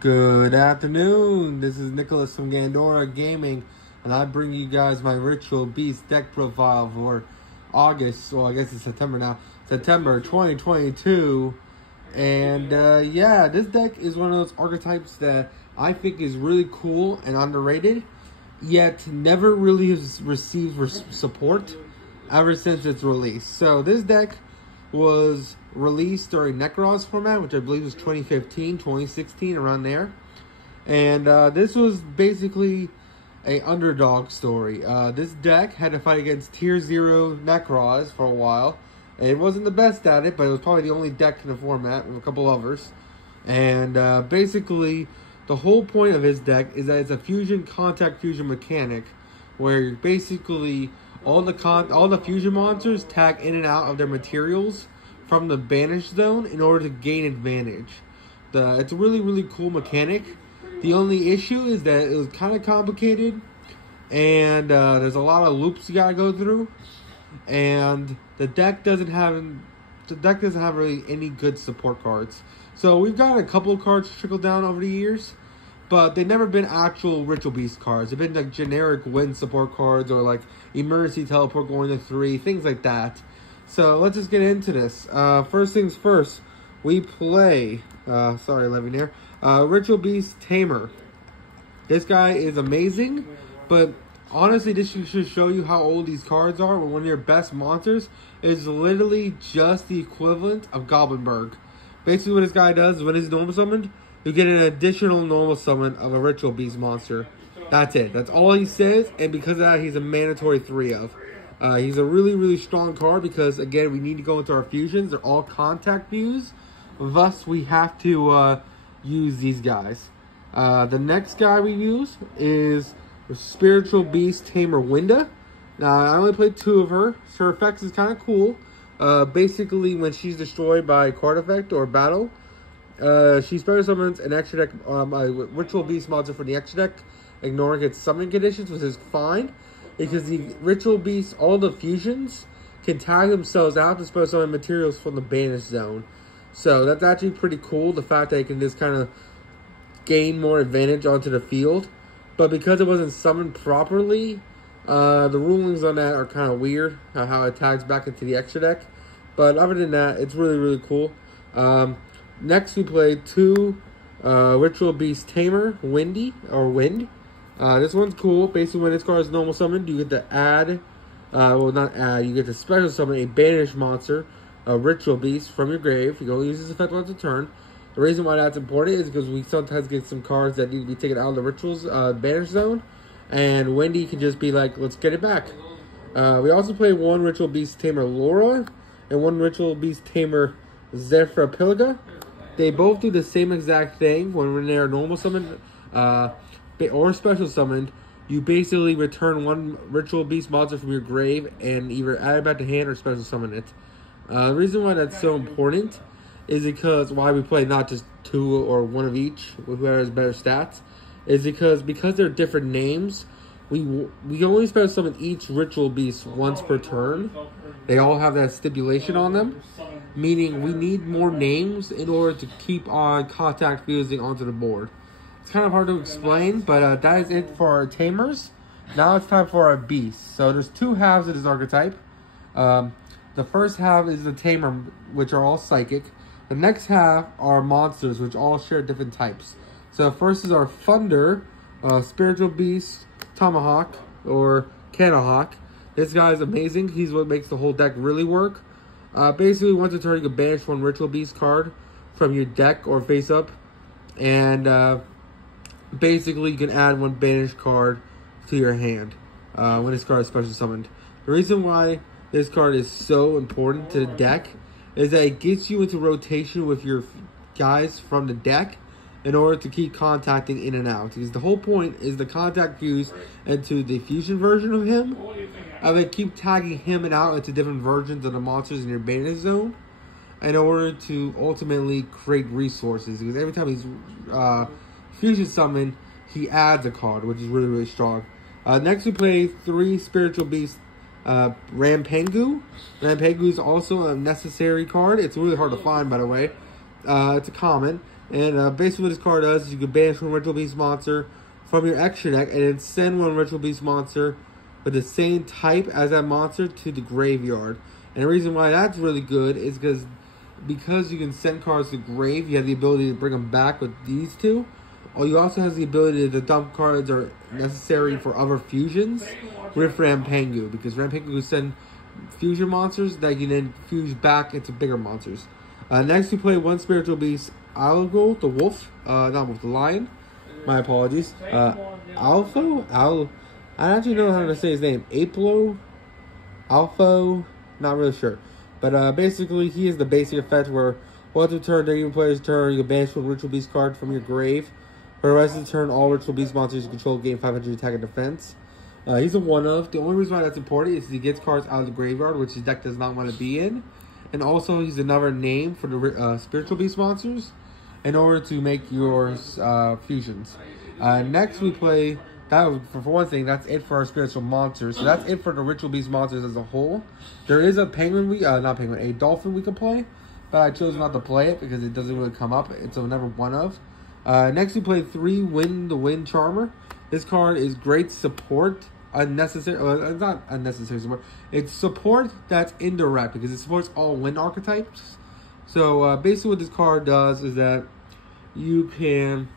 Good afternoon, this is Nicholas from Gandora Gaming, and I bring you guys my Ritual Beast deck profile for August, well I guess it's September now, September 2022, and yeah, this deck is one of those archetypes that I think is really cool and underrated, yet never really has received support ever since its release. So this deck was released during Necros format, which I believe was 2015, 2016, around there. And this was basically a underdog story. This deck had to fight against Tier 0 Necros for a while. And it wasn't the best at it, but it was probably the only deck in the format with a couple others. And basically, the whole point of his deck is that it's a fusion contact fusion mechanic, where basically all the fusion monsters tag in and out of their materials from the banished zone in order to gain advantage. It's a really cool mechanic. The only issue is that it was kind of complicated, and there's a lot of loops you gotta go through, and the deck doesn't have really any good support cards. So we've got a couple of cards trickled down over the years, but they've never been actual Ritual Beast cards. They've been like generic win support cards or like emergency teleport going to 3, things like that. So let's just get into this. First things first, we play, sorry Levy there, Ritual Beast Tamer. This guy is amazing, but honestly this should show you how old these cards are. When one of your best monsters is literally just the equivalent of Goblinberg. Basically what this guy does is when he's normal summoned, you get an additional normal summon of a Ritual Beast monster. That's it. That's all he says, and because of that, he's a mandatory 3 of. He's a really strong card because, again, we need to go into our fusions. They're all contact views. Thus, we have to use these guys. The next guy we use is Spiritual Beast Tamer Winda. Now, I only played 2 of her. Her effects is kind of cool. Basically, when she's destroyed by card effect or battle, she special summons an extra deck, a Ritual Beast monster for the extra deck, ignoring its summon conditions, which is fine, because the Ritual Beast, all the fusions, can tag themselves out to special summon materials from the banished zone. So that's actually pretty cool, the fact that it can just kind of gain more advantage onto the field. But because it wasn't summoned properly, the rulings on that are kind of weird, how it tags back into the extra deck. But other than that, it's really cool. Next, we play 2 Ritual Beast Tamer, Wind. This one's cool. Basically, when this card is normal summoned, you get to add, you get to special summon a banished monster, a Ritual Beast, from your grave. You can only use this effect once a turn. The reason why that's important is because we sometimes get some cards that need to be taken out of the Rituals banished zone, and Wendy can just be like, let's get it back. We also play 1 Ritual Beast Tamer Laura, and 1 Ritual Beast Tamer Zephyr Pilga. They both do the same exact thing. When they're normal summoned or special summoned, you basically return 1 Ritual Beast monster from your grave and either add it back to hand or special summon it. The reason why that's so important is because why we play not just 2 or 1 of each, whoever has better stats, is because they're different names. We only special summon each Ritual Beast once per turn. They all have that stipulation on them, meaning we need more names in order to keep on contact fusing onto the board. It's kind of hard to explain, but that is it for our Tamers. Now it's time for our Beasts. So there's 2 halves of this archetype. The first half is the Tamer, which are all psychic. The next half are monsters, which all share different types. So first is our Thunder, Spiritual Beast Tomahawk, or Canahawk. This guy is amazing. He's what makes the whole deck really work. Basically, once a turn, you can banish 1 Ritual Beast card from your deck or face up. And basically, you can add 1 banished card to your hand when this card is special summoned. The reason why this card is so important to the deck is that it gets you into rotation with your guys from the deck in order to keep contacting in and out. Because the whole point is the contact fuse into the fusion version of him, and then keep tagging him and out into different versions of the monsters in your banished zone in order to ultimately create resources. Because every time he's fusion summoned, he adds a card, which is really strong. Next we play 3 Spiritual Beast Rampengu. Rampengu is also a necessary card. It's really hard to find, by the way. It's a common. And basically what this card does is you can banish one Ritual Beast monster from your extra deck and then send one Ritual Beast monster with the same type as that monster to the graveyard. And the reason why that's really good is because you can send cards to grave, you have the ability to bring them back with these two. Or you also have the ability to dump cards that are necessary for other fusions with Rampengu, because Rampengu will send fusion monsters that you then fuse back into bigger monsters. Next we play one Spiritual Beast, Algol, the wolf, not wolf, the lion. My apologies. Alpho? I actually don't know how to say his name. Alpho? Not really sure. But basically, he is the basic effect where once a turn during your player's turn, you can banish one Ritual Beast card from your grave. For the rest of the turn, all Ritual Beast monsters you control gain 500 attack and defense. He's a one-of. The only reason why that's important is he gets cards out of the graveyard, which his deck does not want to be in. And also, he's another name for the Spiritual Beast monsters in order to make yours fusions. Next, we play... For one thing, that's it for our spiritual monsters. So that's it for the Ritual Beast monsters as a whole. There is a a dolphin we can play, but I chose not to play it because it doesn't really come up. It's a never one of. Next, we play 3 Win the Wind Charmer. This card is great support. Unnecessary, not unnecessary support. It's support that's indirect because it supports all wind archetypes. So basically, what this card does is that you can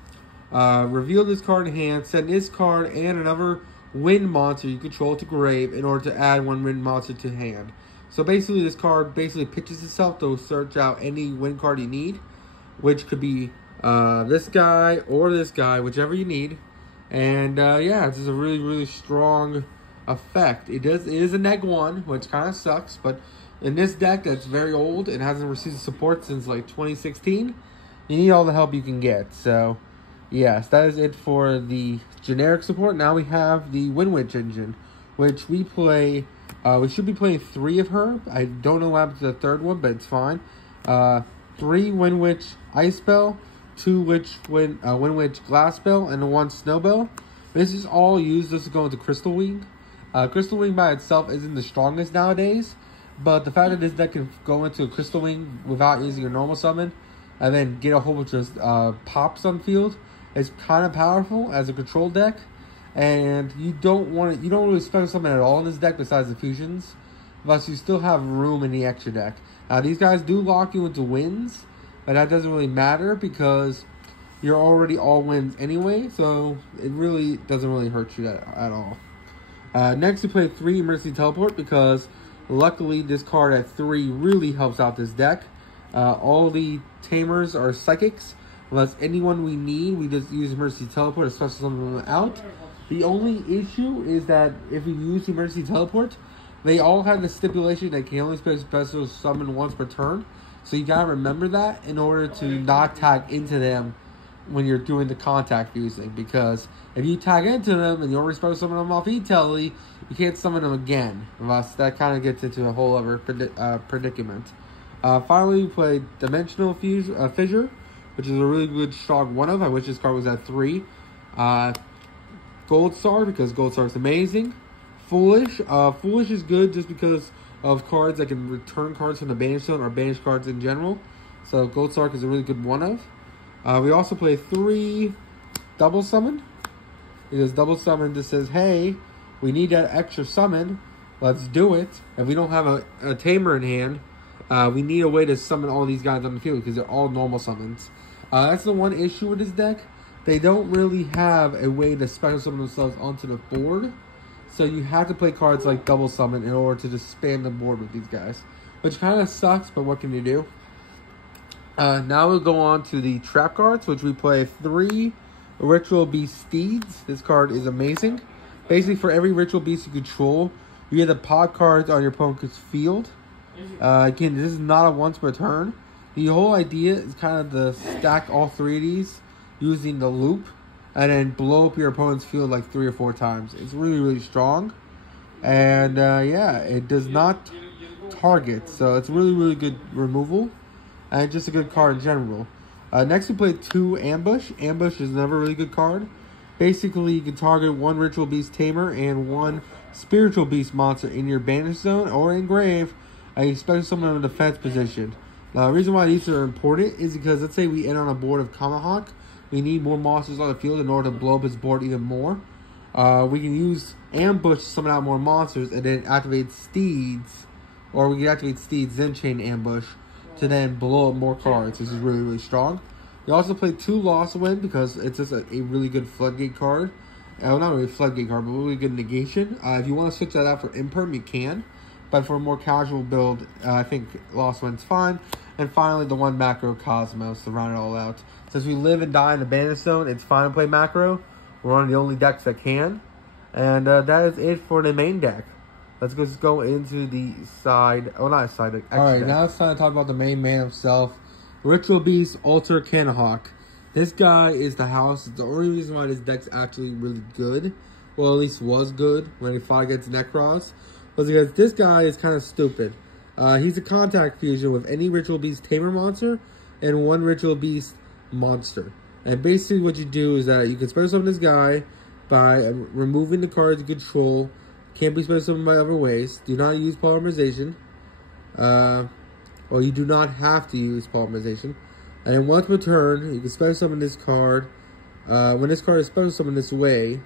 reveal this card in hand, send this card and another wind monster you control to grave in order to add one wind monster to hand. So basically, this card pitches itself to search out any wind card you need, which could be this guy or this guy, whichever you need. And yeah, it's just a really, really strong effect. It is a neg 1, which kind of sucks, but in this deck that's very old and hasn't received support since like 2016, you need all the help you can get. So yes, that is it for the generic support. Now we have the Wind Witch engine, which we play. We should be playing 3 of her. I don't know what happened to the third one, but it's fine. 3 Wind Witch Ice Spell, 2 Wind Witch Glass Spell, and 1 Snow Bell. This is all used just to go into Crystal Wing. Crystal Wing by itself isn't the strongest nowadays, but the fact that this deck can go into a Crystal Wing without using your normal summon, and then get a whole bunch of pops on field, is kind of powerful as a control deck. And you don't really special summon at all in this deck besides the fusions, but you still have room in the extra deck. Now these guys do lock you into wins, but that doesn't really matter because you're already all wins anyway, so it really doesn't really hurt you at all. Next we play 3 Emergency Teleport because luckily this card at 3 really helps out this deck. All the tamers are psychics. Unless anyone we need, we just use Emergency Teleport, especially summon them out. The only issue is that if you use Emergency Teleport, they all have the stipulation that can only special summon once per turn. So you gotta remember that in order to not tag into them when you're doing the contact fusing. Because if you tag into them and you already special summon them off E-Tele, you can't summon them again. Unless that kind of gets into a whole other predicament. Finally, we play Dimensional Fissure, which is a really good strong one of. I wish this card was at 3. Gold Star, because Gold Star is amazing. Foolish. Foolish is good just because of cards that can return cards from the banish zone or banish cards in general. So Gold Star is a really good one of. We also play 3 Double Summon. Because Double Summon just says, hey, we need that extra summon. Let's do it. If we don't have a tamer in hand, we need a way to summon all these guys on the field because they're all normal summons. That's the one issue with this deck. They don't really have a way to special summon themselves onto the board. So you have to play cards like Double Summon in order to just spam the board with these guys. Which kind of sucks, but what can you do? Now we'll go on to the trap cards, which we play 3 Ritual Beast Steeds. This card is amazing. Basically, for every Ritual Beast you control, you get the pod cards on your opponent's field. Again, this is not a once per turn. The whole idea is kind of to stack all 3 of these using the loop and then blow up your opponent's field like 3 or 4 times. It's really, really strong. And yeah, it does not target. So it's really, really good removal. And just a good card in general. Next we play 2 Ambush. Ambush is another really good card. Basically, you can target 1 Ritual Beast Tamer and 1 Spiritual Beast monster in your banish zone or in grave. And you special summon them in defense position. Now, the reason why these are important is because let's say we end on a board of Tomahawk. We need more monsters on the field in order to blow up his board even more. We can use Ambush to summon out more monsters and then activate Steeds. Or we can activate Steeds, then chain Ambush to then blow up more cards. This is really, really strong. We also play 2 Lost Wind because it's just a really good Floodgate card. Well, not really a Floodgate card, but really good negation. If you want to switch that out for Imperm, you can. But for a more casual build, I think Lost Wind's fine. And finally, the 1 Macro Cosmos to round it all out. Since we live and die in the Bandit Zone, it's fine to play Macro. We're one of the only decks that can. And that is it for the main deck. Let's just go into the side. Oh, not side deck. Alright, now it's time to talk about the main man himself. Ritual Beast, Alter Canahawk. This guy is the house. The only reason why this deck's actually really good, well, at least was good when he fought against Necros, was because this guy is kind of stupid. He's a contact fusion with any Ritual Beast Tamer monster and 1 Ritual Beast monster. And basically what you do is that you can special summon this guy by removing the cards you control. Can't be special summoned by other ways. Do not use polymerization. Or you do not have to use polymerization. And then once per turn, you can special summon this card. When this card is special summoned this way,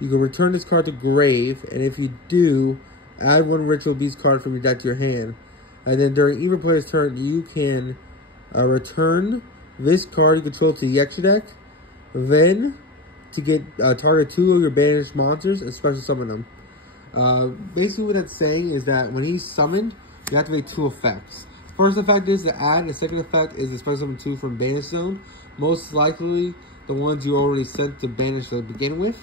you can return this card to grave. And if you do, add 1 Ritual Beast card from your deck to your hand. And then during either player's turn, you can return this card you control to the extra deck. Then, to get target 2 of your banished monsters and special summon them. Basically what that's saying is that when he's summoned, you activate 2 effects. First effect is to add, and the second effect is to special summon 2 from Banish Zone. Most likely the ones you already sent to Banish to begin with.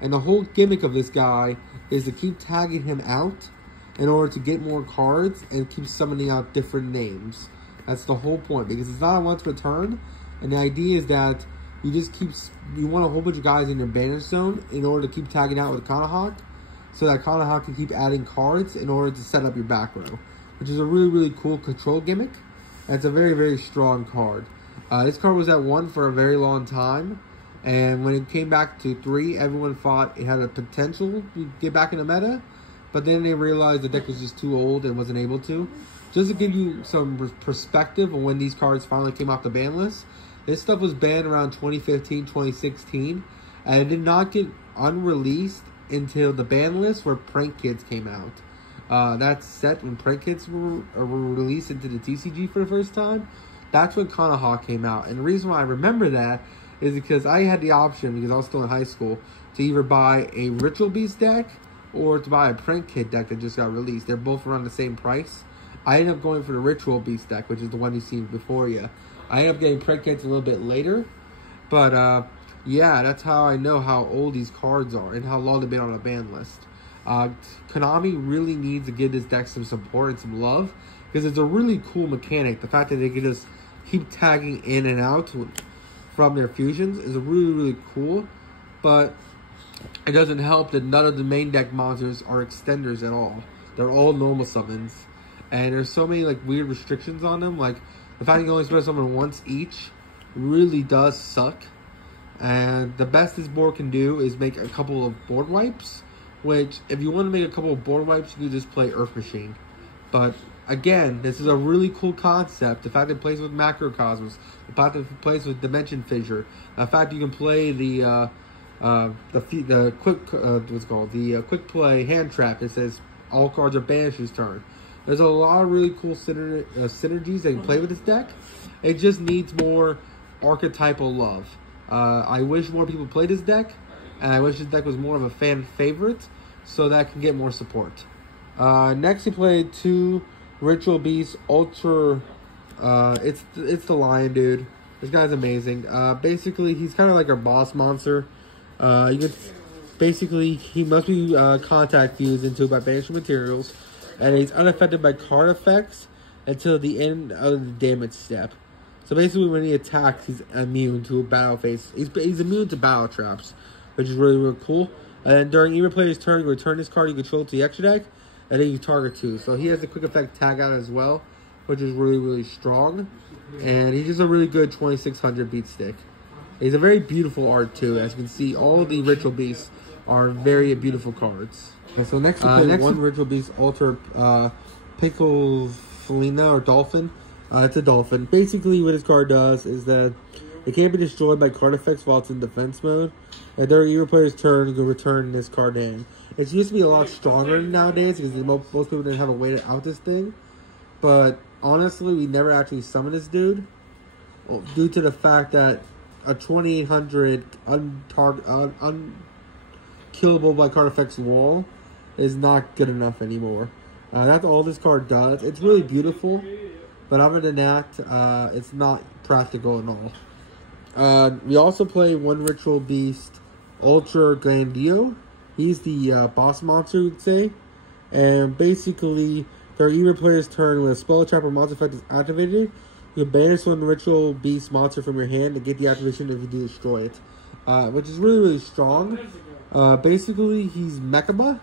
And the whole gimmick of this guy is to keep tagging him out in order to get more cards and keep summoning out different names. That's the whole point, because it's not a once per turn, and the idea is that you just you want a whole bunch of guys in your Banish Zone in order to keep tagging out with Canahawk, so that Canahawk can keep adding cards in order to set up your back row, which is a really, really cool control gimmick. And it's a very, very strong card. This card was at 1 for a very long time, and when it came back to 3, everyone thought it had a potential to get back in the meta, but then they realized the deck was just too old and wasn't able to. Just to give you some perspective on when these cards finally came off the ban list, this stuff was banned around 2015, 2016, and it did not get unreleased until the ban list where Prank Kids came out. That set when Prank Kids were released into the TCG for the first time, that's when Canahawk came out. And the reason why I remember that is because I had the option, because I was still in high school, to either buy a Ritual Beast deck or to buy a Prank Kid deck that just got released. They're both around the same price. I ended up going for the Ritual Beast deck, which is the one you see before you. I ended up getting Prank Kids a little bit later. But, yeah, that's how I know how old these cards are and how long they've been on a ban list. Konami really needs to give this deck some support and some love, because it's a really cool mechanic. The fact that they can just keep tagging in and out from their fusions is really, really cool. But it doesn't help that none of the main deck monsters are extenders at all. They're all normal summons. And there's so many like weird restrictions on them. Like the fact you can only special summon once each really does suck. And the best this board can do is make a couple of board wipes. Which, if you want to make a couple of board wipes, you can just play Earth Machine. But again, this is a really cool concept. The fact it plays with Macrocosmos, the fact it plays with Dimension Fissure, the fact you can play the quick play hand trap. It says all cards are banished this turn. There's a lot of really cool synergies that you can play with this deck. It just needs more archetypal love. I wish more people played this deck, and I wish this deck was more of a fan favorite, so that I can get more support. Next, he played 2 Ritual Beast Ultra. It's the Lion dude. This guy's amazing. Basically, he's kind of like our boss monster. He must be contact fused into by banishing materials, and he's unaffected by card effects until the end of the damage step. So basically, when he attacks, he's immune to a battle phase. He's immune to battle traps, which is really, really cool. And then during either player's turn, you return this card you control to the extra deck, and then you target 2. So he has a quick effect tag out as well, which is really, really strong. And he's just a really good 2600 beat stick. He's a very beautiful art too. As you can see, all of the Ritual Beasts are very beautiful cards. Okay, so next we play one Ritual Beast Alter Pickle Felina or Dolphin. It's a dolphin. Basically, what this card does is that it can't be destroyed by card effects while it's in defense mode. And during your player's turn, you can return this card in. It used to be a lot stronger nowadays because most people didn't have a way to out this thing. But honestly, we never actually summoned this dude due to the fact that a 2800 unkillable by card effects wall is not good enough anymore. That's all this card does. It's really beautiful, but other than that, it's not practical at all. We also play one Ritual Beast, Ultra Grandio. He's the boss monster, you'd say. And basically, during either player's turn, when a spell trap or monster effect is activated, you can banish one Ritual Beast monster from your hand to get the activation if you do destroy it. Which is really, really strong. Basically, he's Mechaba,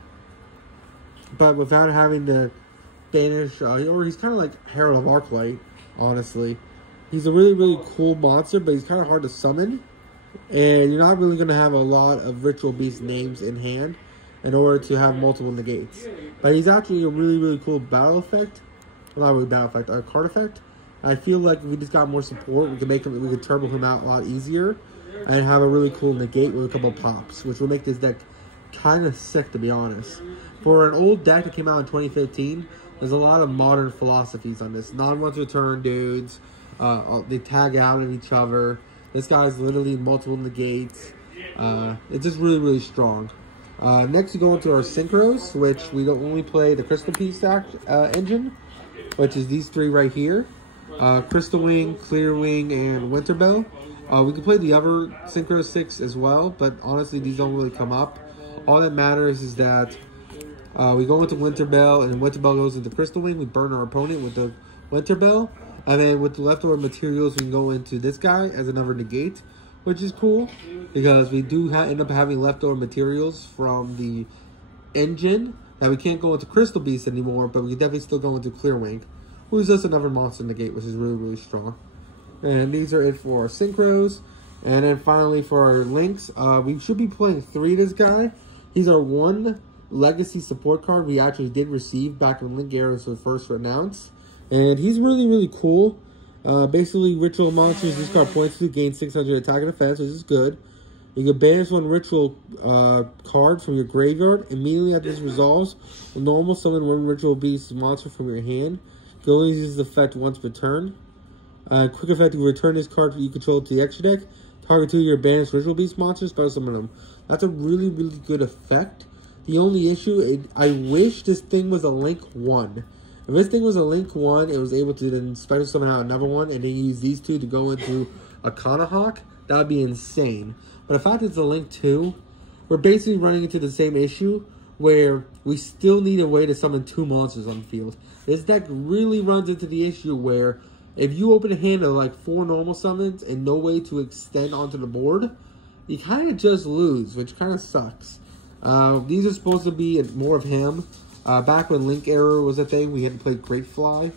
but without having to banish, or he's kind of like Herald of Arclight, honestly. He's a really, really cool monster, but he's kind of hard to summon. And you're not really going to have a lot of Ritual Beast names in hand in order to have multiple negates. But he's actually a really, really cool battle effect. Well, not really battle effect, a card effect. I feel like if we just got more support, we could turbo him out a lot easier and have a really cool negate with a couple of pops, which will make this deck kind of sick, to be honest. For an old deck that came out in 2015, there's a lot of modern philosophies on this. Non-once return dudes, they tag out at each other. This guy's literally multiple negates. It's just really, really strong. Next we go into our synchros, which we don't only play the Crystal Piece engine, which is these three right here. Crystal Wing, Clear Wing, and Winter Bell. We can play the other Synchro 6 as well, but honestly these don't really come up. All that matters is that we go into Winter Bell, and Winter Bell goes into Crystal Wing. We burn our opponent with the Winter Bell. And then with the leftover materials, we can go into this guy as another negate, which is cool. Because we do end up having leftover materials from the engine. That we can't go into Crystal Beast anymore, but we can definitely still go into Clear Wing. Who's just another monster negate, which is really, really strong. And these are it for our synchros. And then finally for our links, we should be playing 3 of this guy. He's our 1 legacy support card we actually did receive back when Link Arrows was first announced. And he's really, really cool. Basically, ritual monsters this card points to gain 600 attack and defense, which is good. You can banish 1 ritual card from your graveyard. Immediately after this resolves, a normal summon 1 ritual beast monster from your hand. You can only use this effect once per turn. Quick effect, you return this card you control to the extra deck. Target 2 of your banished ritual beast monsters, special summon them. That's a really, really good effect. The only issue, I wish this thing was a Link 1. If this thing was a Link 1, it was able to then special summon out another one and then use these 2 to go into a Kanahawk, that would be insane. But the fact it's a Link 2, we're basically running into the same issue where we still need a way to summon 2 monsters on the field. This deck really runs into the issue where if you open a hand of like 4 normal summons and no way to extend onto the board, you kind of just lose, which kind of sucks. These are supposed to be more of him. Back when Link Error was a thing, we had to play Great Fly.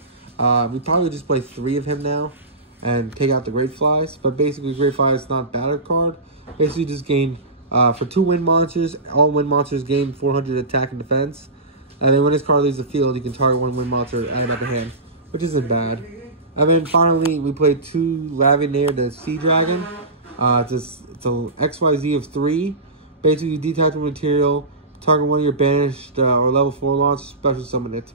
We probably just play 3 of him now and take out the Great Flies. But basically, Great Fly is not a battle card. Basically, just gain for 2 wind monsters. All wind monsters gain 400 attack and defense. And then when this card leaves the field, you can target 1 wind monster and up a hand, which isn't bad. And then finally, we played 2 Lavinair, the Sea Dragon. It's a XYZ of 3. Basically, you detach a material. Target 1 of your banished or level 4 launch, special summon it.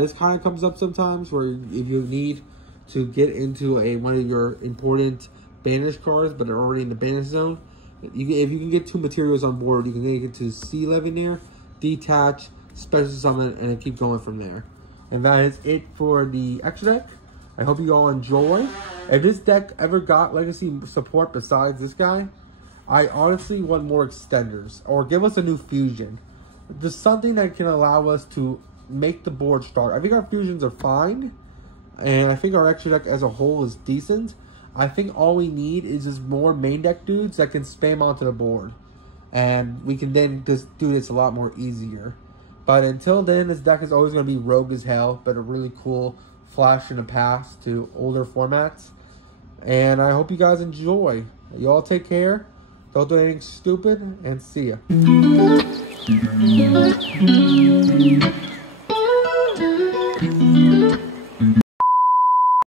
This kind of comes up sometimes where if you need to get into one of your important banished cards, but they're already in the banish zone. If you can get 2 materials on board, you can get to Sea Lavinair, detach, special summon, and then keep going from there. And that is it for the extra deck. I hope you all enjoy. If this deck ever got legacy support besides this guy, I honestly want more extenders, or give us a new fusion. Just something that can allow us to make the board start. I think our fusions are fine, and I think our extra deck as a whole is decent. I think all we need is just more main deck dudes that can spam onto the board, and we can then just do this a lot more easier. But until then, this deck is always going to be rogue as hell, but a really cool flash in the past to older formats. And I hope you guys enjoy. You all take care. Don't do anything stupid, and see ya.